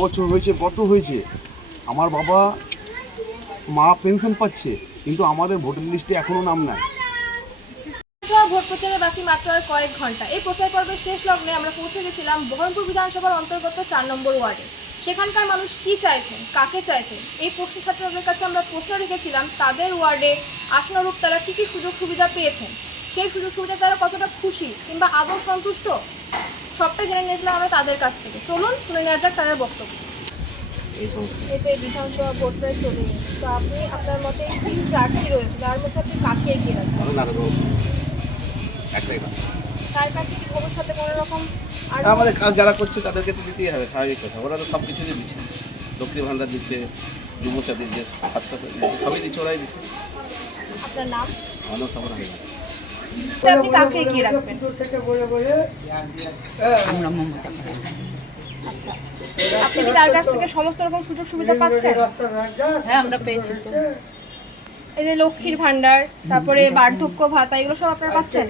বছর হয়েছে, কত হয়েছে, আমার বাবা মা পেনশন পাচ্ছে, কিন্তু আমাদের ভোটার লিস্টে এখনো নাম নাই। ভোট প্রচারের বাকি মাত্র আর কয়েক ঘন্টা। এই প্রচার পর্বের শেষ লগ্নে আমরা পৌঁছে গেছিলাম বহরমপুর বিধানসভার অন্তর্গত 4 নম্বর ওয়ার্ডে। সেখানকার মানুষ কি চাইছেন, কাকে চাইছেন, এই প্রশ্ন ছাত্রদের কাছে আমরা প্রশ্ন রেখেছিলাম তাদের ওয়ার্ডে আসনারূপ তারা কী কী সুযোগ সুবিধা পেয়েছেন, সেই সুযোগ সুবিধা তারা কতটা খুশি কিংবা আদৌ সন্তুষ্ট, সবটাই জেনে নিয়েছিলাম আমরা তাদের কাছ থেকে। চলুন শুনে নেওয়া যাক তাদের বক্তব্য। এই যে বিধানসভা ভোট প্রায় চলে গেছে, তো আপনি আপনার মতে তিন প্রার্থী রয়েছে, তার মধ্যে আপনি কাকে এগিয়ে রাখবেন? তার কাছে কি ভবিষ্যতে কোনো রকম আমাদের কাজ যারা করছে তাদেরকে তো দিতেই হবে, স্বাভাবিক কথা। ওরা তো সব কিছুই দিচ্ছে, লক্ষ্মী ভাণ্ডার দিচ্ছে, যুবসাথী দিচ্ছে, সবই দিচ্ছে, ওরাই দিচ্ছে। আপনার নাম? মানব সফর হয়ে আপনি কাকে এগিয়ে রাখবেন? আমরা মমতা। আচ্ছা, আপনি কি তার কাছ থেকে সমস্ত রকম সুযোগ সুবিধা পাচ্ছেন? হ্যাঁ, আমরা পেয়েছি তো। এই যে লক্ষ্মীর ভাণ্ডার, তারপরে বার্ধক্য ভাতা, এগুলো সব আপনারা পাচ্ছেন?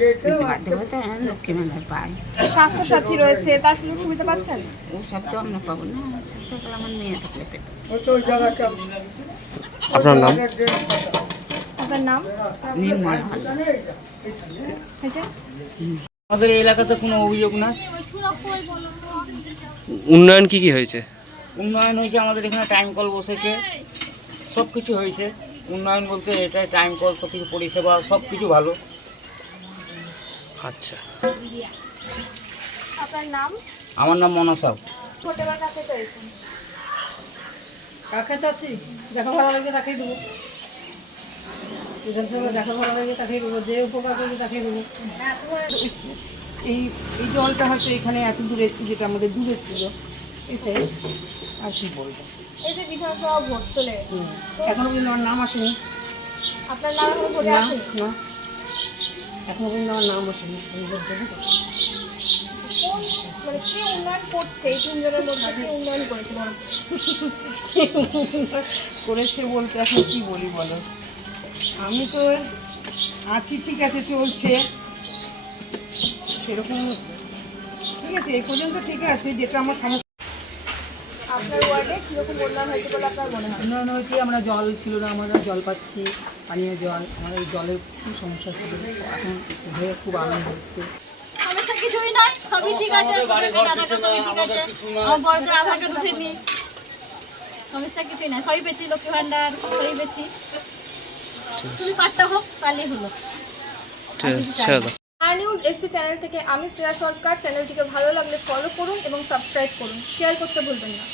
বাধ্যকতা লক্ষ্মী ভাণ্ডার পাই। স্বাস্থ্যসাথী রয়েছে, তার সুযোগ সুবিধা পাচ্ছেন? ওসব তো আমরা পাবো না, সব তো আমার মেয়ে থাকলে পেত। আপনার নাম? আপনার নাম? নির্মল হালদার। এই যে আমাদের এই এলাকাতে কোনো অভিযোগ না। উন্নয়ন কি হয়েছে? উন্নয়ন হয়েছে, আমাদের এখানে টাইম কল বসেছে, সব কিছু হয়েছে। উন্নয়ন বলতে এটাই, টাইম কল, সব কিছু পরিষেবা, সব কিছু ভালো। আচ্ছা, আপনার নাম? আমার নাম মনসাব। ভোট এবার কাকে চাইছেন? কাকে চাচ্ছি, দেখা ভালো লাগে তাকেই দেবো। বিধানসভা দেখা ভালো লাগে তাকেই দেবো, যে উপকার করবে তাকেই দেবো। এই এই জলটা হয়তো এখানে এত দূরে এসেছে, যেটা আমাদের দূরে ছিল, এটাই আর কি বলবো। এই যে বিধানসভা ভোট চলে গেছে, এখনো কিন্তু আমার নাম আসেনি। আপনার নাম এখন ভোটে না আসেনি? না, এখনো কিন্তু আমার নাম আসেনি। আমি ভোট দেবো তো। কোন মানে কে উন্নয়ন করছে, এই তিনজনের মধ্যে কে উন্নয়ন করেছে বরং? করেছে বলতে এখন কি বলি বলো, আমি তো আছি, ঠিক আছে, চলছে সেরকম, ঠিক আছে, এই পর্যন্ত ঠিক আছে। যেটা আমার সমস্যা, আপনার ওয়ার্ডে কীরকম উন্নয়ন হয়েছে বলে আপনার মনে হয়? উন্নয়ন হয়েছে, আমরা জল ছিল না, আমরা জল পাচ্ছি, পানীয় জল। আমাদের জলের খুব সমস্যা ছিল, এখন হয়ে খুব আনন্দ হচ্ছে। সমস্যা কিছুই নাই, সবই ঠিক আছে। সবই ঠিক আছে, আমার বড়দের আধার কার্ড উঠেনি, সমস্যা কিছুই নাই, সবই পেয়েছি, লক্ষ্মী ভাণ্ডার সবই পেয়েছি। শুধু কার্ডটা হোক, তাহলেই হলো। আর নিউজ এসপি চ্যানেল থেকে আমি শ্রেয়া সরকার। চ্যানেলটিকে ভালো লাগলে ফলো করুন এবং সাবস্ক্রাইব করুন, শেয়ার করতে ভুলবেন না।